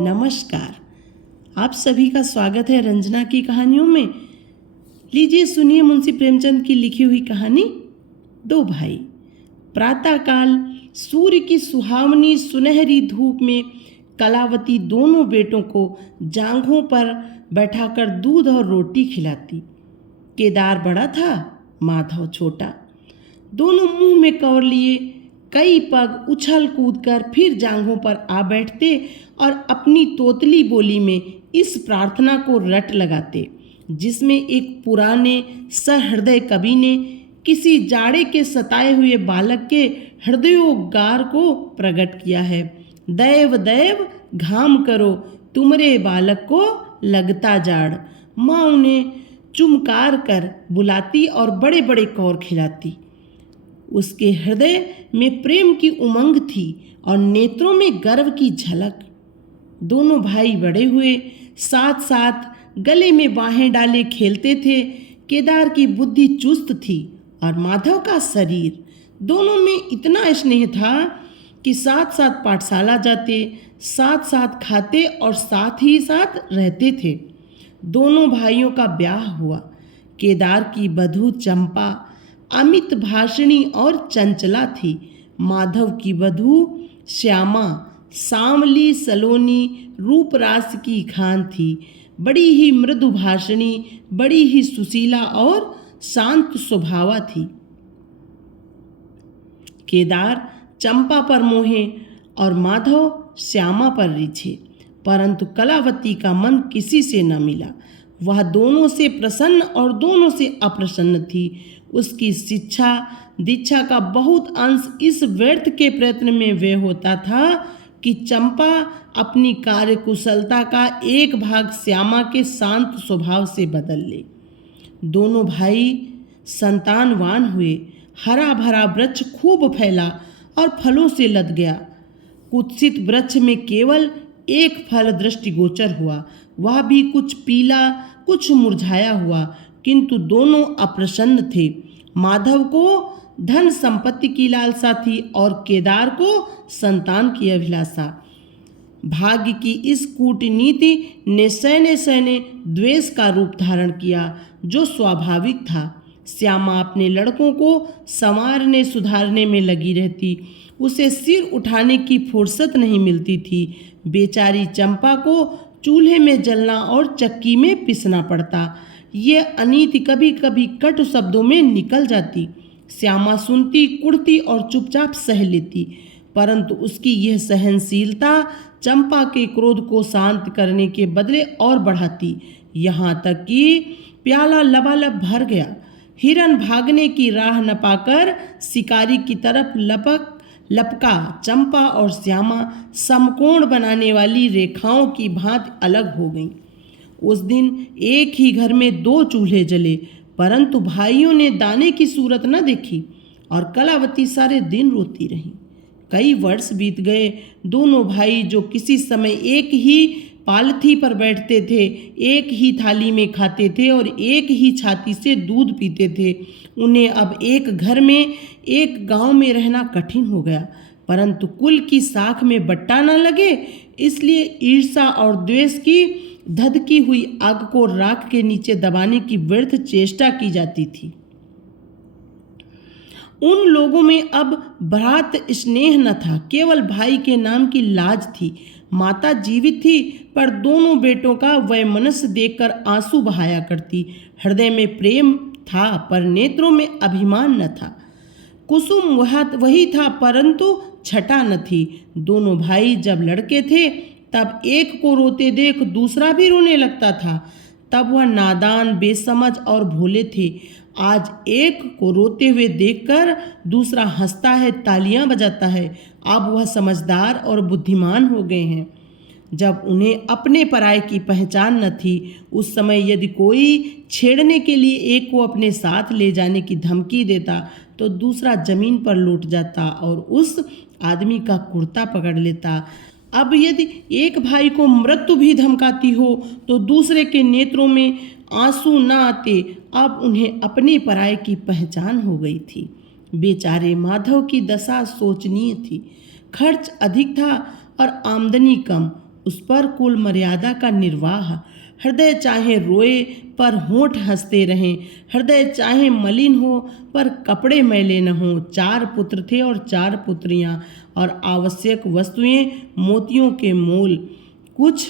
नमस्कार। आप सभी का स्वागत है रंजना की कहानियों में। लीजिए सुनिए मुंशी प्रेमचंद की लिखी हुई कहानी दो भाई। प्रातःकाल सूर्य की सुहावनी सुनहरी धूप में कलावती दोनों बेटों को जांघों पर बैठाकर दूध और रोटी खिलाती। केदार बड़ा था, माधव छोटा। दोनों मुंह में कौर लिए कई पग उछल कूद कर फिर जांघों पर आ बैठते और अपनी तोतली बोली में इस प्रार्थना को रट लगाते, जिसमें एक पुराने सहृदय कवि ने किसी जाड़े के सताए हुए बालक के हृदयोद्गार को प्रकट किया है। दैव दैव घाम करो, तुमरे बालक को लगता जाड़। माँ उन्हें चुमकार कर बुलाती और बड़े बड़े कौर खिलाती। उसके हृदय में प्रेम की उमंग थी और नेत्रों में गर्व की झलक। दोनों भाई बड़े हुए साथ साथ गले में बाहें डाले खेलते थे। केदार की बुद्धि चुस्त थी और माधव का शरीर। दोनों में इतना स्नेह था कि साथ साथ पाठशाला जाते, साथ साथ खाते और साथ ही साथ रहते थे। दोनों भाइयों का ब्याह हुआ। केदार की बधू चंपा अमित भाषणी और चंचला थी। माधव की वधू श्यामा सांवली सलोनी रूप रास की खान थी। बड़ी ही मृदु भाषणी, बड़ी ही सुशीला और शांत स्वभावा थी। केदार चंपा पर मोहे और माधव श्यामा पर रिझे, परंतु कलावती का मन किसी से न मिला। वह दोनों से प्रसन्न और दोनों से अप्रसन्न थी। उसकी शिक्षा दीक्षा का बहुत अंश इस व्यर्थ के प्रयत्न में व्यय होता था कि चंपा अपनी कार्यकुशलता का एक भाग श्यामा के शांत स्वभाव से बदल ले। दोनों भाई संतानवान हुए। हरा भरा वृक्ष खूब फैला और फलों से लद गया। कुत्सित वृक्ष में केवल एक फल दृष्टिगोचर हुआ, वह भी कुछ पीला कुछ मुरझाया हुआ, किंतु दोनों अप्रसन्न थे। माधव को धन संपत्ति की लालसा थी और केदार को संतान की अभिलाषा। भाग्य की इस कूटनीति ने सैने सैने द्वेष का रूप धारण किया, जो स्वाभाविक था। श्यामा अपने लड़कों को संवारने सुधारने में लगी रहती। उसे सिर उठाने की फुर्सत नहीं मिलती थी। बेचारी चंपा को चूल्हे में जलना और चक्की में पिसना पड़ता। ये अनीति कभी कभी कटु शब्दों में निकल जाती। श्यामा सुनती, कुढ़ती और चुपचाप सह लेती, परंतु उसकी यह सहनशीलता चंपा के क्रोध को शांत करने के बदले और बढ़ाती। यहाँ तक कि प्याला लबालब भर गया। हिरन भागने की राह न पाकर शिकारी की तरफ लपका चंपा और श्यामा समकोण बनाने वाली रेखाओं की भांति अलग हो गईं। उस दिन एक ही घर में दो चूल्हे जले, परंतु भाइयों ने दाने की सूरत न देखी और कलावती सारे दिन रोती रही। कई वर्ष बीत गए। दोनों भाई जो किसी समय एक ही पालथी पर बैठते थे, एक ही थाली में खाते थे और एक ही छाती से दूध पीते थे, उन्हें अब एक घर में एक गांव में रहना कठिन हो गया। परंतु कुल की साख में बट्टा न लगे, इसलिए ईर्षा और द्वेष की धधकी हुई आग को राख के नीचे दबाने की व्यर्थ चेष्टा की जाती थी। उन लोगों में अब भ्रात स्नेह न था, केवल भाई के नाम की लाज थी। माता जीवित थी, पर दोनों बेटों का वैमनस्य देखकर आंसू बहाया करती। हृदय में प्रेम था, पर नेत्रों में अभिमान न था। कुसुम वही था, परंतु छटा न थी। दोनों भाई जब लड़के थे, तब एक को रोते देख दूसरा भी रोने लगता था। तब वह नादान, बेसमझ और भोले थे। आज एक को रोते हुए देखकर दूसरा हंसता है, तालियां बजाता है। अब वह समझदार और बुद्धिमान हो गए हैं। जब उन्हें अपने पराये की पहचान न थी, उस समय यदि कोई छेड़ने के लिए एक को अपने साथ ले जाने की धमकी देता, तो दूसरा जमीन पर लौट जाता और उस आदमी का कुर्ता पकड़ लेता। अब यदि एक भाई को मृत्यु भी धमकाती हो, तो दूसरे के नेत्रों में आंसू न आते। अब उन्हें अपने पराये की पहचान हो गई थी। बेचारे माधव की दशा शोचनीय थी। खर्च अधिक था और आमदनी कम। उस पर कुल मर्यादा का निर्वाह। हृदय चाहे रोए पर होंठ हंसते रहें, हृदय चाहे मलिन हो पर कपड़े मैले न हों। 4 पुत्र थे और 4 पुत्रियां, और आवश्यक वस्तुएं मोतियों के मोल। कुछ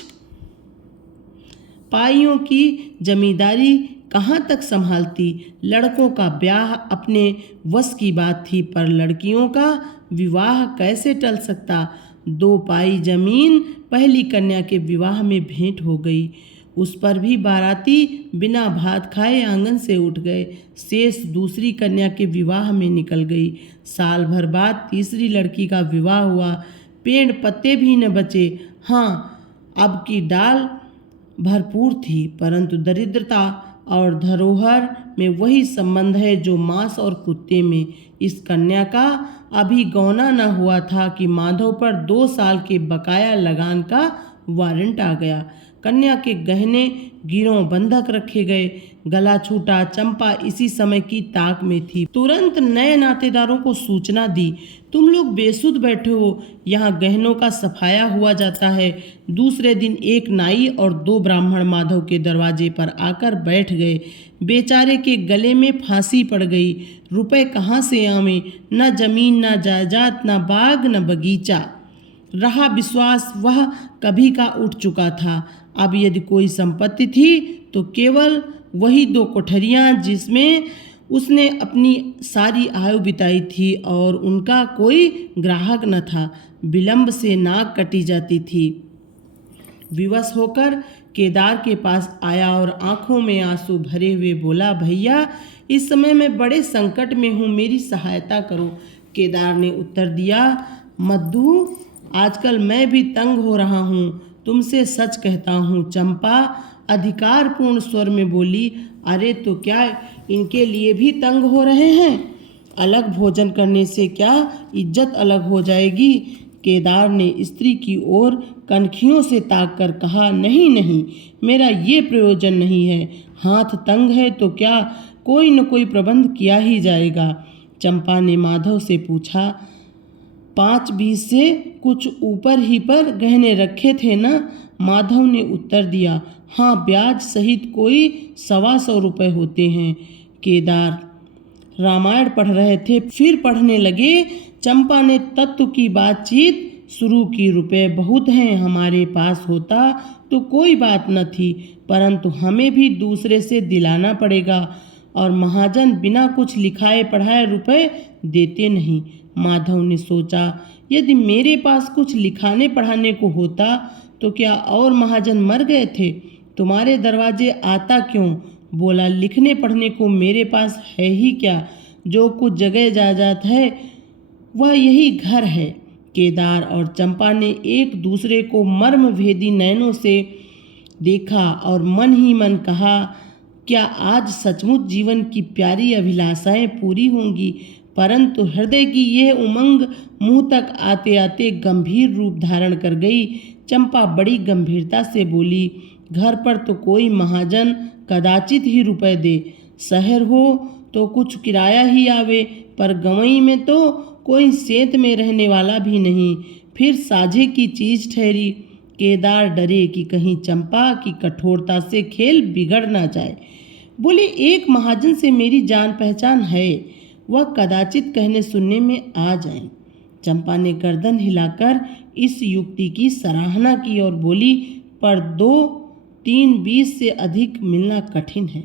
पाइयों की जमींदारी कहाँ तक संभालती। लड़कों का ब्याह अपने वश की बात थी, पर लड़कियों का विवाह कैसे टल सकता। 2 पाई जमीन पहली कन्या के विवाह में भेंट हो गई। उस पर भी बाराती बिना भात खाए आंगन से उठ गए। शेष दूसरी कन्या के विवाह में निकल गई। साल भर बाद तीसरी लड़की का विवाह हुआ। पेड़ पत्ते भी न बचे। हाँ, अब की डाल भरपूर थी, परंतु दरिद्रता और धरोहर में वही संबंध है जो मांस और कुत्ते में। इस कन्या का अभी गौना न हुआ था कि माधव पर 2 साल के बकाया लगान का वारंट आ गया। कन्या के गहने गिरों बंधक रखे गए। गला छूटा। चंपा इसी समय की ताक में थी। तुरंत नए नातेदारों को सूचना दी, तुम लोग बेसुध बैठे हो, यहाँ गहनों का सफाया हुआ जाता है। दूसरे दिन एक नाई और 2 ब्राह्मण माधव के दरवाजे पर आकर बैठ गए। बेचारे के गले में फांसी पड़ गई। रुपए कहाँ से आवे, न जमीन न जायदाद, न बाग न बगीचा। रहा विश्वास वह कभी का उठ चुका था। अब यदि कोई संपत्ति थी तो केवल वही 2 कोठरियाँ जिसमें उसने अपनी सारी आयु बिताई थी, और उनका कोई ग्राहक न था। विलंब से नाक कटी जाती थी। विवश होकर केदार के पास आया और आंखों में आंसू भरे हुए बोला, भैया इस समय मैं बड़े संकट में हूँ, मेरी सहायता करो। केदार ने उत्तर दिया, मद्दू आजकल मैं भी तंग हो रहा हूँ, तुमसे सच कहता हूँ। चंपा अधिकारपूर्ण स्वर में बोली, अरे तो क्या इनके लिए भी तंग हो रहे हैं? अलग भोजन करने से क्या इज्जत अलग हो जाएगी? केदार ने स्त्री की ओर कनखियों से ताक कर कहा, नहीं नहीं, मेरा ये प्रयोजन नहीं है। हाथ तंग है तो क्या, कोई न कोई प्रबंध किया ही जाएगा। चंपा ने माधव से पूछा, 5-20 से कुछ ऊपर ही पर गहने रखे थे ना? माधव ने उत्तर दिया, हाँ, ब्याज सहित कोई 125 रुपये होते हैं। केदार रामायण पढ़ रहे थे, फिर पढ़ने लगे। चंपा ने तत्व की बातचीत शुरू की। रुपए बहुत हैं, हमारे पास होता तो कोई बात न थी, परंतु हमें भी दूसरे से दिलाना पड़ेगा, और महाजन बिना कुछ लिखाए पढ़ाए रुपए देते नहीं। माधव ने सोचा, यदि मेरे पास कुछ लिखाने पढ़ाने को होता तो क्या और महाजन मर गए थे? तुम्हारे दरवाजे आता क्यों? बोला, लिखने पढ़ने को मेरे पास है ही क्या? जो कुछ जगह जायदाद है वह यही घर है। केदार और चंपा ने एक दूसरे को मर्म भेदी नयनों से देखा और मन ही मन कहा, क्या आज सचमुच जीवन की प्यारी अभिलाषाएं पूरी होंगी? परंतु हृदय की यह उमंग मुंह तक आते आते गंभीर रूप धारण कर गई। चंपा बड़ी गंभीरता से बोली, घर पर तो कोई महाजन कदाचित ही रुपए दे, शहर हो तो कुछ किराया ही आवे, पर गंवई में तो कोई सेंत में रहने वाला भी नहीं, फिर साझे की चीज ठहरी। केदार डरे कि कहीं चंपा की कठोरता से खेल बिगड़ ना जाए। बोले, एक महाजन से मेरी जान पहचान है, वह कदाचित कहने सुनने में आ जाए। चंपा ने गर्दन हिलाकर इस युक्ति की सराहना की और बोली, पर 2-3-20 से अधिक मिलना कठिन है।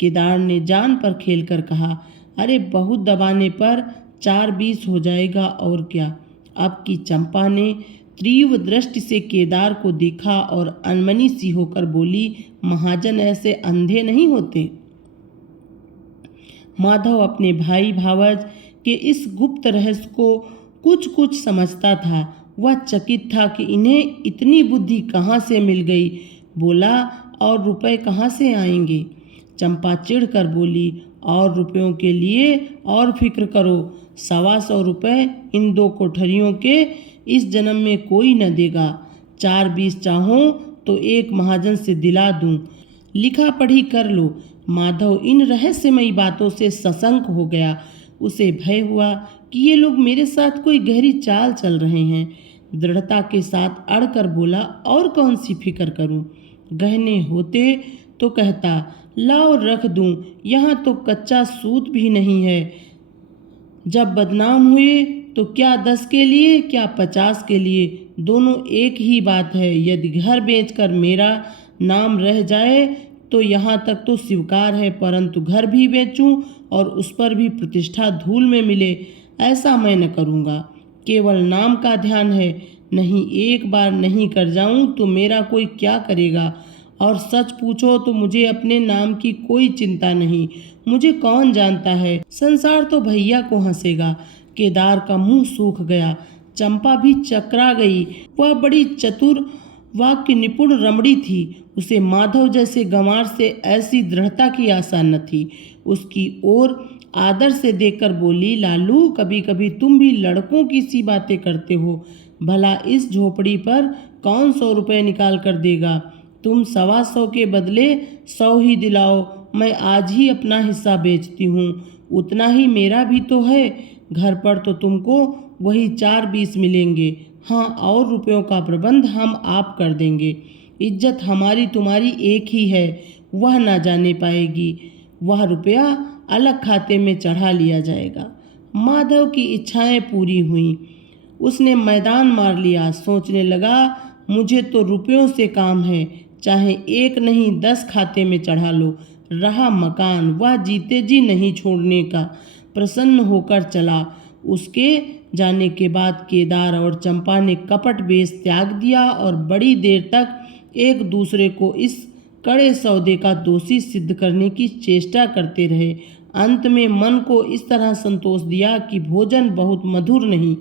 केदार ने जान पर खेलकर कहा, अरे बहुत दबाने पर 4-20 हो जाएगा, और क्या। अब की चंपा ने तीव्र दृष्टि से केदार को देखा और अनमनी सी होकर बोली, महाजन ऐसे अंधे नहीं होते। माधव अपने भाई भावज के इस गुप्त रहस्य को कुछ कुछ समझता था। वह चकित था कि इन्हें इतनी बुद्धि कहाँ से मिल गई। बोला, और रुपए कहाँ से आएंगे? चंपा चिढ़कर बोली, और रुपयों के लिए और फिक्र करो, 125 रुपये इन 2 कोठरियों के इस जन्म में कोई न देगा। 4-20 चाहो तो एक महाजन से दिला दूं, लिखा पढ़ी कर लो। माधव इन रहस्यमयी बातों से सशंक हो गया। उसे भय हुआ कि ये लोग मेरे साथ कोई गहरी चाल चल रहे हैं। दृढ़ता के साथ अड़कर बोला, और कौन सी फिक्र करूं? गहने होते तो कहता, लाओ रख दूं, यहाँ तो कच्चा सूत भी नहीं है। जब बदनाम हुए तो क्या 10 के लिए, क्या 50 के लिए, दोनों एक ही बात है। यदि घर बेचकर मेरा नाम रह जाए तो यहाँ तक तो स्वीकार है, परंतु घर भी बेचूं और उस पर भी प्रतिष्ठा धूल में मिले, ऐसा मैं न करूँगा। केवल नाम का ध्यान है, नहीं एक बार नहीं कर जाऊं तो मेरा कोई क्या करेगा। और सच पूछो तो मुझे अपने नाम की कोई चिंता नहीं। मुझे कौन जानता है, संसार तो भैया को हंसेगा। केदार का मुंह सूख गया। चंपा भी चकरा गई। वह बड़ी चतुर वाक्य निपुण रमणी थी। उसे माधव जैसे गंवार से ऐसी दृढ़ता की आशा न थी। उसकी ओर आदर से देखकर बोली, लालू, कभी कभी तुम भी लड़कों की सी बातें करते हो। भला इस झोपड़ी पर कौन 100 रुपये निकाल कर देगा? तुम 125 के बदले 100 ही दिलाओ। मैं आज ही अपना हिस्सा बेचती हूँ, उतना ही मेरा भी तो है। घर पर तो तुमको वही 4-20 मिलेंगे। हाँ, और रुपयों का प्रबंध हम आप कर देंगे। इज्जत हमारी तुम्हारी एक ही है, वह ना जाने पाएगी। वह रुपया अलग खाते में चढ़ा लिया जाएगा। माधव की इच्छाएं पूरी हुईं। उसने मैदान मार लिया। सोचने लगा, मुझे तो रुपयों से काम है, चाहे 1 नहीं 10 खाते में चढ़ा लो। रहा मकान, वह जीते जी नहीं छोड़ने का। प्रसन्न होकर चला। उसके जाने के बाद केदार और चंपा ने कपट वेश त्याग दिया और बड़ी देर तक एक दूसरे को इस कड़े सौदे का दोषी सिद्ध करने की चेष्टा करते रहे। अंत में मन को इस तरह संतोष दिया कि भोजन बहुत मधुर नहीं,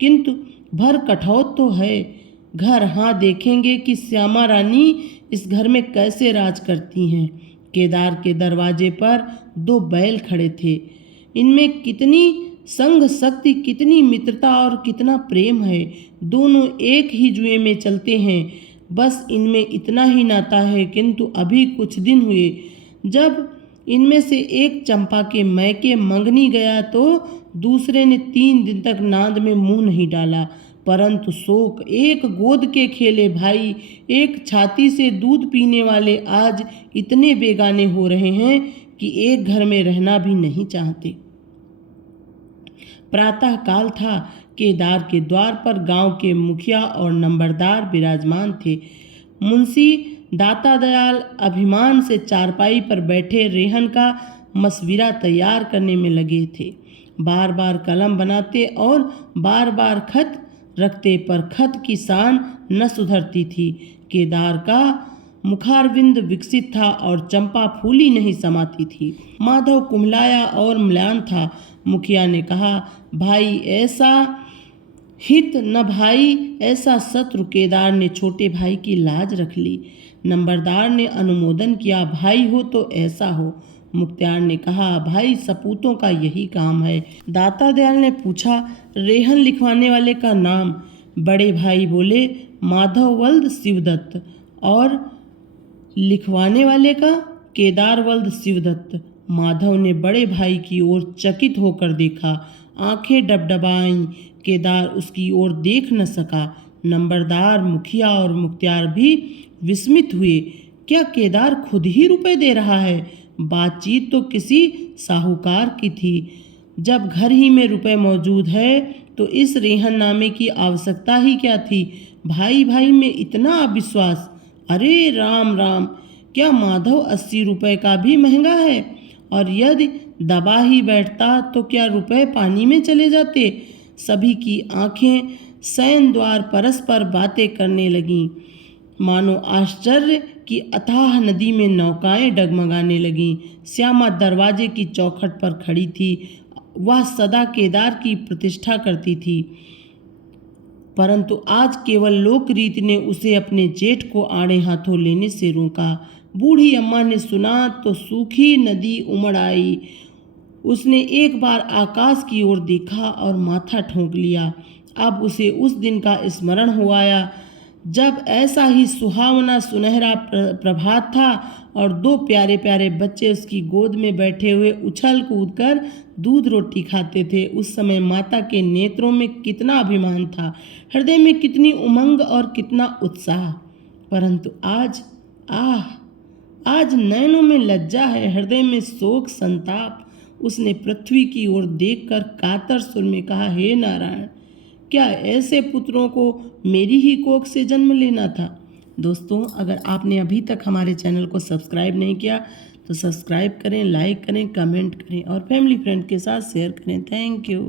किंतु भर कठौत तो है। घर हाँ देखेंगे कि श्यामा रानी इस घर में कैसे राज करती हैं। केदार के दरवाजे पर 2 बैल खड़े थे। इनमें कितनी संग शक्ति, कितनी मित्रता और कितना प्रेम है। दोनों एक ही जुए में चलते हैं, बस इनमें इतना ही नाता है। किंतु अभी कुछ दिन हुए, जब इनमें से एक चंपा के मैके मंगनी गया तो दूसरे ने 3 दिन तक नाद में मुंह नहीं डाला। परंतु शोक, एक गोद के खेले भाई, एक छाती से दूध पीने वाले आज इतने बेगाने हो रहे हैं कि एक घर में रहना भी नहीं चाहते। प्रातः काल था। केदार के द्वार पर गांव के मुखिया और नंबरदार विराजमान थे। मुंशी दाता दयाल अभिमान से चारपाई पर बैठे रेहन का मसविरा तैयार करने में लगे थे। बार बार कलम बनाते और बार बार खत रखते, पर खत की शान न सुधरती थी। केदार का मुखारविंद विकसित था और चंपा फूली नहीं समाती थी। माधव कुम्हलाया और म्लान था। मुखिया ने कहा, भाई ऐसा हित न भाई ऐसा शत्रु। केदार ने छोटे भाई की लाज रख ली। नंबरदार ने अनुमोदन किया, भाई हो तो ऐसा हो। मुख्तियार ने कहा, भाई सपूतों का यही काम है। दाता दयाल ने पूछा, रेहन लिखवाने वाले का नाम? बड़े भाई बोले, माधव वल्द शिवदत्त। और लिखवाने वाले का? केदार वल्द शिवदत्त। माधव ने बड़े भाई की ओर चकित होकर देखा। आंखें डबडबाईं। केदार उसकी ओर देख न सका। नंबरदार, मुखिया और मुख्तियार भी विस्मित हुए। क्या केदार खुद ही रुपए दे रहा है? बातचीत तो किसी साहूकार की थी। जब घर ही में रुपए मौजूद है तो इस रेहननामे की आवश्यकता ही क्या थी? भाई भाई में इतना अविश्वास! अरे राम राम, क्या माधव 80 रुपए का भी महंगा है? और यदि दबा ही बैठता तो क्या रुपए पानी में चले जाते? सभी की आंखें शयन द्वार परस्पर बातें करने लगीं। मानो आश्चर्य की अथाह नदी में नौकाएं डगमगाने लगीं। श्यामा दरवाजे की चौखट पर खड़ी थी। वह सदा केदार की प्रतिष्ठा करती थी, परंतु आज केवल लोक रीति ने उसे अपने जेठ को आड़े हाथों लेने से रोका। बूढ़ी अम्मा ने सुना तो सूखी नदी उमड़ आई। उसने एक बार आकाश की ओर देखा और माथा ठोंक लिया। अब उसे उस दिन का स्मरण हो आया जब ऐसा ही सुहावना सुनहरा प्रभात था और 2 प्यारे प्यारे बच्चे उसकी गोद में बैठे हुए उछल कूद कर दूध रोटी खाते थे, उस समय माता के नेत्रों में कितना अभिमान था, हृदय में कितनी उमंग और कितना उत्साह। परंतु आज नयनों में लज्जा है, हृदय में शोक संताप। उसने पृथ्वी की ओर देखकर कातर सुर में कहा, हे नारायण, क्या ऐसे पुत्रों को मेरी ही कोख से जन्म लेना था। दोस्तों, अगर आपने अभी तक हमारे चैनल को सब्सक्राइब नहीं किया तो सब्सक्राइब करें, लाइक करें, कमेंट करें और फैमिली फ्रेंड के साथ शेयर करें। Thank you.